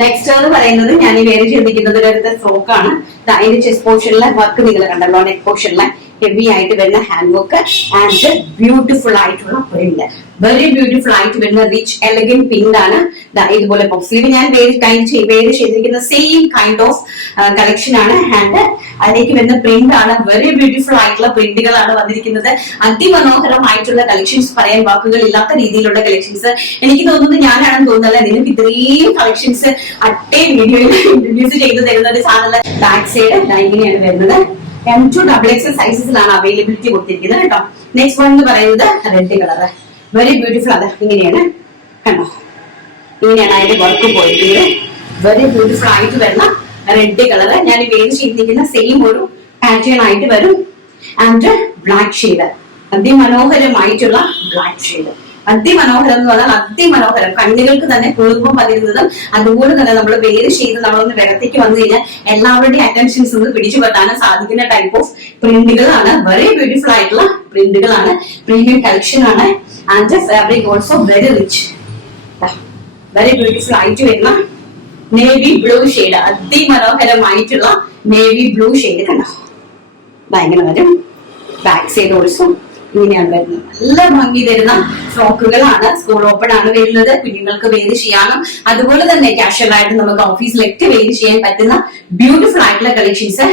Next എന്ന് പറയുന്നത് ഞാൻ ഈ വേറെ ചെയ്തിരിക്കുന്നത് ഒരു ഫ്രോക്കാണ്. അതിന്റെ ചെസ്റ്റ് പോർഷനിലെ വർക്ക് നിങ്ങൾ കണ്ടല്ലോ, നെക്ക് പോർഷനിലെ ഹെവി ആയിട്ട് വരുന്ന ഹാൻഡ് വർക്ക് ആൻഡ് ബ്യൂട്ടിഫുൾ ആയിട്ടുള്ള പ്രിന്റ്, വെരി ബ്യൂട്ടിഫുൾ ആയിട്ട് വരുന്ന റിച്ച് എലഗന്റ് പിങ്ക് ആണ്. ഇതുപോലെ പഫ് സ്ലീവ് ഞാൻ വേറെ ചെയ്തിരിക്കുന്ന സെയിം കൈൻഡ് ഓഫ് കളക്ഷൻ ആണ്. ആൻഡ് അതിലേക്ക് വരുന്ന പ്രിന്റ് ആണ്, വെരി ബ്യൂട്ടിഫുൾ ആയിട്ടുള്ള പ്രിന്റുകളാണ് വന്നിരിക്കുന്നത്. അതിമനോഹരമായിട്ടുള്ള കളക്ഷൻസ്, പറയാൻ വാക്കുകൾ ഇല്ലാത്ത രീതിയിലുള്ള കളക്ഷൻസ്. എനിക്ക് തോന്നുന്നത് ഞാനാണെന്ന് തോന്നുന്നല്ലേ, നിങ്ങൾക്ക് ഇത്രയും കളക്ഷൻസ് അട്ടേ വീഡിയോയിൽ ഇൻട്രൊഡ്യൂസ് ചെയ്ത് തരുന്ന ഒരു ചാനൽ. ബാക്ക് സൈഡ് ഇങ്ങനെയാണ് വരുന്നത്. M2XXL സൈസസിലാണ് അവൈലബിലിറ്റി കൊടുത്തിരിക്കുന്നത് കേട്ടോ. നെക്സ്റ്റ് വൺ എന്ന് പറയുന്നത് റെഡ് കളർ, വെരി ബ്യൂട്ടിഫുൾ. അത് ഇങ്ങനെയാണ് കണ്ടോ, ഇങ്ങനെയാണ് അതിന്റെ വർക്ക് പോയിരിക്കുന്നത്. വെരി ബ്യൂട്ടിഫുൾ ആയിട്ട് വരുന്ന റെഡ് കളർ. ഞാൻ വേറെ ചെയ്തിരിക്കുന്ന സെയിം ഒരു പാറ്റേൺ ആയിട്ട് വരും. ആൻഡ് ബ്ലാക്ക് ഷെയ്ഡ്, അതിമനോഹരമായിട്ടുള്ള ബ്ലാക്ക് ഷെയ്ഡ്. അതിമനോഹരം എന്ന് പറഞ്ഞാൽ അതിമനോഹരം, കണ്ണുകൾക്ക് തന്നെ കുളിർമ പകരുന്നതും. അതുപോലെ തന്നെ നമ്മൾ വേറെ ചെയ്ത് നമ്മളൊന്ന് വെള്ളത്തേക്ക് വന്നു കഴിഞ്ഞാൽ എല്ലാവരുടെയും അറ്റൻഷൻസ് ഒന്ന് പിടിച്ചു പറ്റാനും സാധിക്കുന്ന ടൈപ്പ് ഓഫ് പ്രിന്റുകളാണ്. വെരി ബ്യൂട്ടിഫുൾ ആയിട്ടുള്ള പ്രിന്റുകളാണ്, പ്രീമിയം കളക്ഷൻ ആണ്. And fabric also very rich, very beautiful ആയിട്ട് വരുന്ന നേവി ബ്ലൂ ഷെയ്ഡ്, അതിമനോഹരമായിട്ടുള്ള നേവി ബ്ലൂ ഷെയ്ഡ് കണ്ടോ, ഭയങ്കര വരും. ബാക്ക് സൈഡ് ഓൾസോ ഇങ്ങനെയാണ് വരുന്നത്. നല്ല ഭംഗി തരുന്ന ഫ്രോക്കുകളാണ്. സ്കൂൾ ഓപ്പൺ ആണ് വരുന്നത്, കുഞ്ഞുങ്ങൾക്ക് വെയർ ചെയ്യാനും അതുപോലെ തന്നെ കാഷ്വൽ ആയിട്ട് നമുക്ക് ഓഫീസിലൊക്കെ വെയർ ചെയ്യാൻ പറ്റുന്ന ബ്യൂട്ടിഫുൾ ആയിട്ടുള്ള കളക്ഷൻസ്